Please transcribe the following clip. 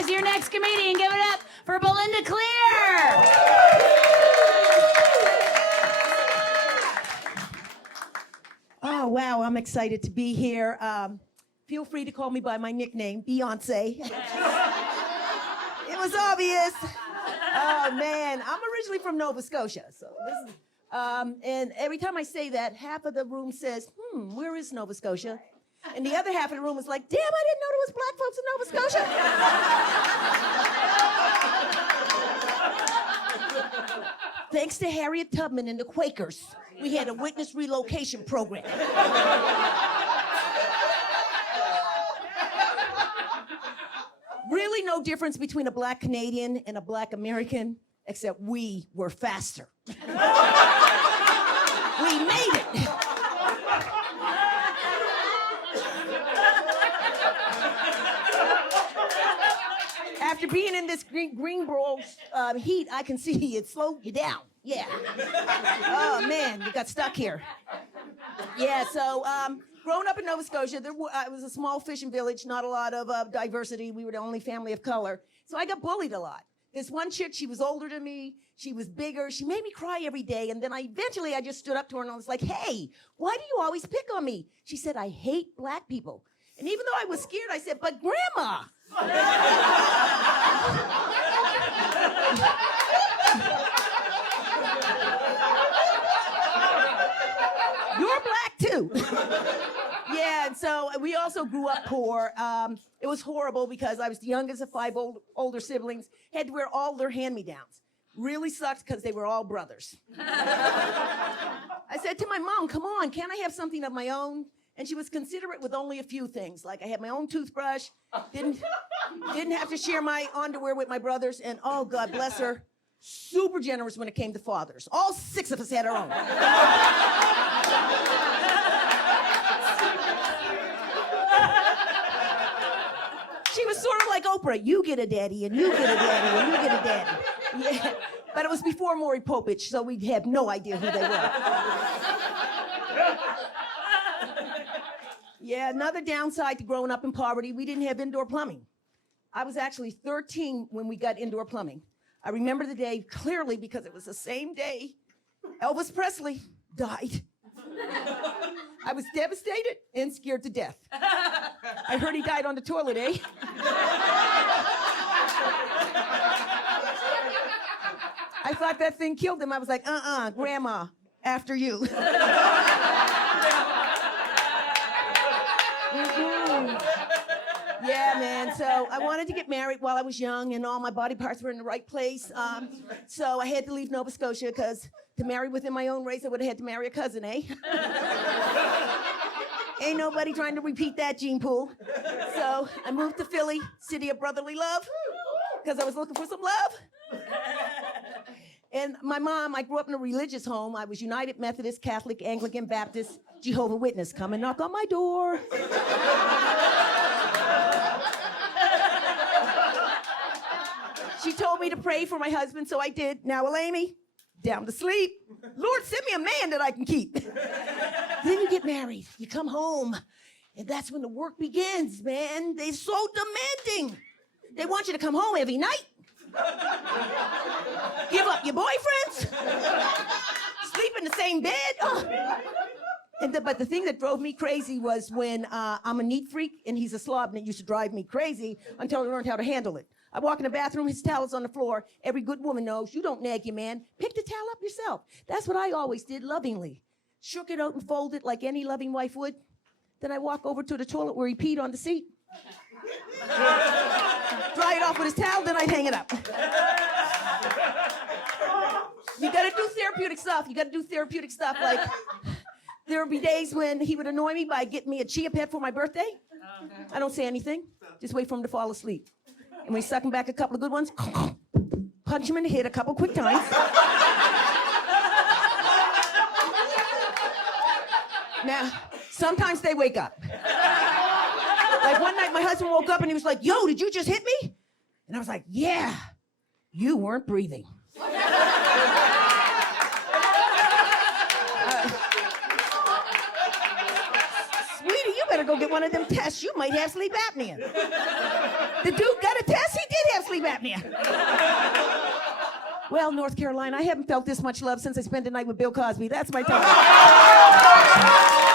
guys, your next comedian. Give it up for Belinda Clear. Oh, wow, I'm excited to be here. Feel free to call me by my nickname, Beyonce. It was obvious. Oh, man, I'm originally from Nova Scotia. So this is, and every time I say that, half of the room says, where is Nova Scotia? And the other half of the room is like, damn, I didn't know there was black folks in Nova Scotia. Thanks to Harriet Tubman and the Quakers, we had a witness relocation program. Really no difference between a black Canadian and a black American, except we were faster. We made it. After being in this Greenboro heat, I can see it slowed you down. Yeah. Oh, man, you got stuck here. Yeah, so growing up in Nova Scotia, it was a small fishing village, not a lot of diversity. We were the only family of color. So I got bullied a lot. This one chick, she was older than me. She was bigger. She made me cry every day. And then eventually I just stood up to her and I was like, hey, why do you always pick on me? She said, I hate black people. And even though I was scared, I said, but Grandma. You're black too. Yeah, and so we also grew up poor. It was horrible because I was the youngest of five older siblings, had to wear all their hand-me-downs. Really sucked because they were all brothers. I said to my mom, come on, can't I have something of my own? And she was considerate with only a few things. Like I had my own toothbrush, didn't have to share my underwear with my brothers, and oh, God bless her, super generous when it came to fathers. All six of us had our own. She was sort of like Oprah. You get a daddy, and you get a daddy, and you get a daddy. Yeah, but it was before Maury Povich, so we had no idea who they were. Yeah, another downside to growing up in poverty, we didn't have indoor plumbing. I was actually 13 when we got indoor plumbing. I remember the day clearly because it was the same day Elvis Presley died. I was devastated and scared to death. I heard he died on the toilet, eh? I thought that thing killed him. I was like, Grandma, after you. Yeah, man, so I wanted to get married while I was young and all my body parts were in the right place. So I had to leave Nova Scotia because to marry within my own race, I would have had to marry a cousin, eh? Ain't nobody trying to repeat that gene pool. So I moved to Philly, city of brotherly love, because I was looking for some love. And my mom, I grew up in a religious home. I was United Methodist, Catholic, Anglican, Baptist, Jehovah's Witness. Come and knock on my door. She told me to pray for my husband, so I did. Now, Amy, down to sleep. Lord, send me a man that I can keep. Then you get married. You come home. And that's when the work begins, man. They're so demanding. They want you to come home every night. Give up your boyfriends. Sleep in the same bed. Oh. But the thing that drove me crazy was when I'm a neat freak and he's a slob, and it used to drive me crazy until I learned how to handle it. I walk in the bathroom, his towel's on the floor. Every good woman knows you don't nag your man. Pick the towel up yourself. That's what I always did lovingly. Shook it out and folded it like any loving wife would. Then I walk over to the toilet where he peed on the seat. Dry it off with his towel, then I'd hang it up. You gotta do therapeutic stuff. Like, there would be days when he would annoy me by getting me a chia pet for my birthday. I don't say anything. Just wait for him to fall asleep. And we suck him back a couple of good ones. Punch him in the head a couple quick times. Now, sometimes they wake up. Like one night my husband woke up and he was like, yo, did you just hit me? And I was like, yeah, you weren't breathing. Sweetie, you better go get one of them tests. You might have sleep apnea. The dude got a test, he did. sleep apnea. Well, North Carolina, I haven't felt this much love since I spent the night with Bill Cosby. That's my time.